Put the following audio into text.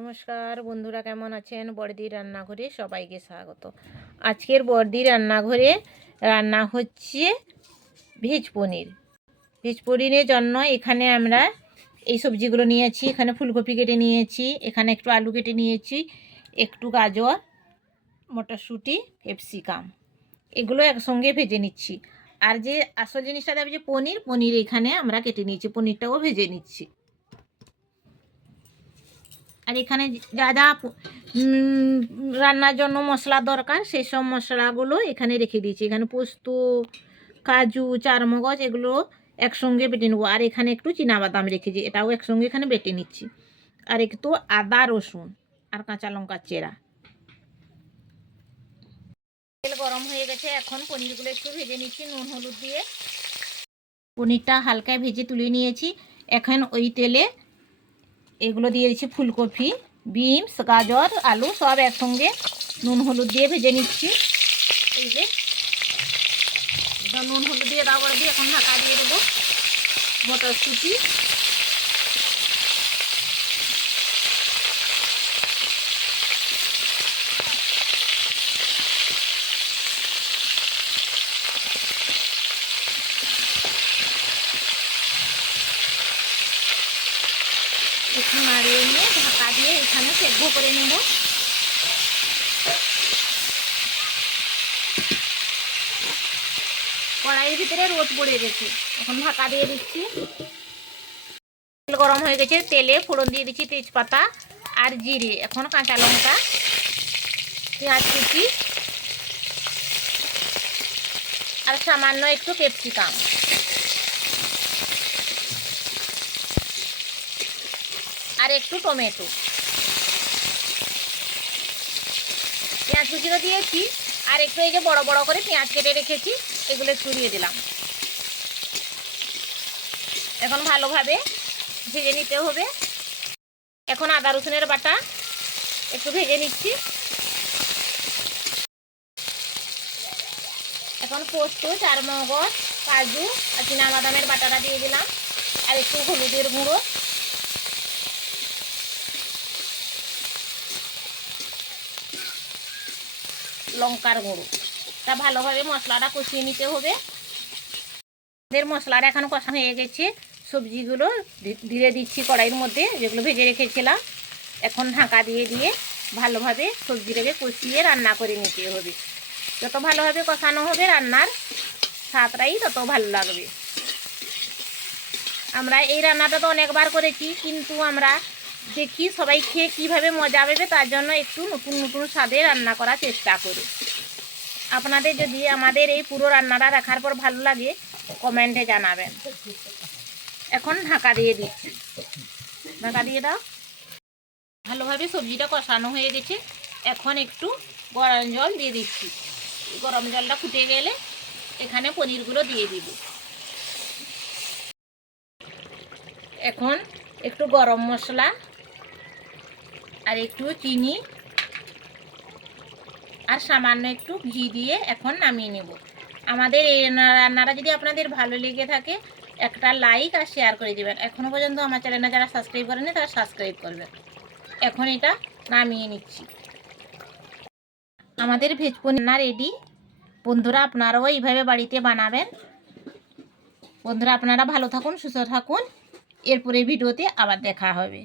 নমস্কার বন্ধুরা, কেমন আছেন? বড়দির রান্নাঘরে সবাইকে স্বাগত। আজকের বড়দির রান্নাঘরে রান্না হচ্ছে ভেজ পনির। ভেজ পনিরের জন্য এখানে আমরা এই সবজিগুলো নিয়েছি। এখানে ফুলকপি কেটে নিয়েছি, এখানে একটু আলু কেটে নিয়েছি, একটু গাজর, মটরশুঁটি, ক্যাপসিকাম, এগুলো একসঙ্গে ভেজে নিচ্ছি। আর যে আসল জিনিসটা দেবে যে পনির এখানে আমরা কেটে নিয়েছি, পনিরটাও ভেজে নিচ্ছি। আর এখানে যা যা রান্নার জন্য মশলা দরকার সেই সব মশলাগুলো এখানে রেখে দিয়েছি। এখানে পোস্ত, কাজু, চারমগজ এগুলো একসঙ্গে বেটে নেবো। আর এখানে একটু চীনাবাদাম রেখেছি, এটাও একসঙ্গে এখানে বেটে নিচ্ছি। আর একটু আদা, রসুন আর কাঁচা লঙ্কার চেরা। তেল গরম হয়ে গেছে, এখন পনিরগুলো একটু ভেজে নিচ্ছি নুন হলুদ দিয়ে। পনিরটা হালকা ভেজে তুলে নিয়েছি। এখন ওই তেলে এগুলো দিয়ে দিচ্ছি, ফুলকপি, বিনস, গাজর, আলু সব একসঙ্গে নুন হলুদ দিয়ে ভেজে নিচ্ছি। এই যে নুন হলুদ দিয়ে দাবার দিয়ে এখন ঢাকা দিয়ে দেবো। মটরশুঁটি, একটু নাড়িয়ে নিয়ে ঢাকা দিয়ে এখানে সেদ্ধ করে নেব। কড়াইয়ের ভিতরে রোদ পড়ে গেছে, এখন ঢাকা দিয়ে দিচ্ছি। তেল গরম হয়ে গেছে, তেলে ফোড়ন দিয়ে দিচ্ছি তেজপাতা আর জিরে, এখন কাঁচা লঙ্কা, পেঁয়াজ কুচি আর সামান্য একটু ক্যাপসিকাম আর একটু টমেটো। পেঁয়াজ কুচিও দিয়েছি আর একটু এই যে বড় বড় করে পেঁয়াজ কেটে রেখেছি এগুলো একটু দিয়ে দিলাম। এখন ভালোভাবে ভেজে নিতে হবে। এখন আদা রসুনের বাটা একটু ভেজে নিচ্ছি। এখন পোস্ত, চারমগজ, কাজু আর চীনাবাদামের বাটাটা দিয়ে দিলাম আর একটু হলুদের গুঁড়ো, লঙ্কার গুঁড়ো। তা ভালোভাবে মশলাটা কষিয়ে নিতে হবে। এদের মশলাটা এখন কষা হয়ে গেছে, সবজিগুলো দিয়ে দিচ্ছি কড়াইয়ের মধ্যে যেগুলো ভেজে রেখেছিলাম। এখন ঢাকা দিয়ে দিয়ে ভালোভাবে সবজিটাকে কষিয়ে রান্না করে নিতে হবে। যত ভালোভাবে কষানো হবে রান্নার স্বাদটাই তত ভালো লাগবে। আমরা এই রান্নাটা তো অনেকবার করেছি, কিন্তু আমরা দেখি সবাই খেয়ে কীভাবে মজা পাবে, তার জন্য একটু নতুন নতুন স্বাদে রান্না করার চেষ্টা করি। আপনাদের যদি আমাদের এই পুরো রান্নাটা দেখার পর ভালো লাগে কমেন্টে জানাবেন। এখন ঢাকা দিয়ে দিচ্ছি, ঢাকা দিয়ে দাও। ভালোভাবে সবজিটা কষানো হয়ে গেছে, এখন একটু গরম জল দিয়ে দিচ্ছি। গরম জলটা ফুটে গেলে এখানে পনিরগুলো দিয়ে দিব। এখন একটু গরম মশলা আর একটু চিনি আর সামান্য একটু ঘি দিয়ে এখন নামিয়ে নেব। আমাদের এই রান্নাটা যদি আপনাদের ভালো লেগে থাকে একটা লাইক আর শেয়ার করে দেবেন। এখনও পর্যন্ত আমার চ্যানেলটা যারা সাবস্ক্রাইব করেনি তারা সাবস্ক্রাইব করবেন। এখন এটা নামিয়ে নিচ্ছি। আমাদের ভেজ পনির রেডি। বন্ধুরা আপনারাও এইভাবে বাড়িতে বানাবেন। বন্ধুরা আপনারা ভালো থাকুন, সুস্থ থাকুন। এরপরে ভিডিওতে আবার দেখা হবে।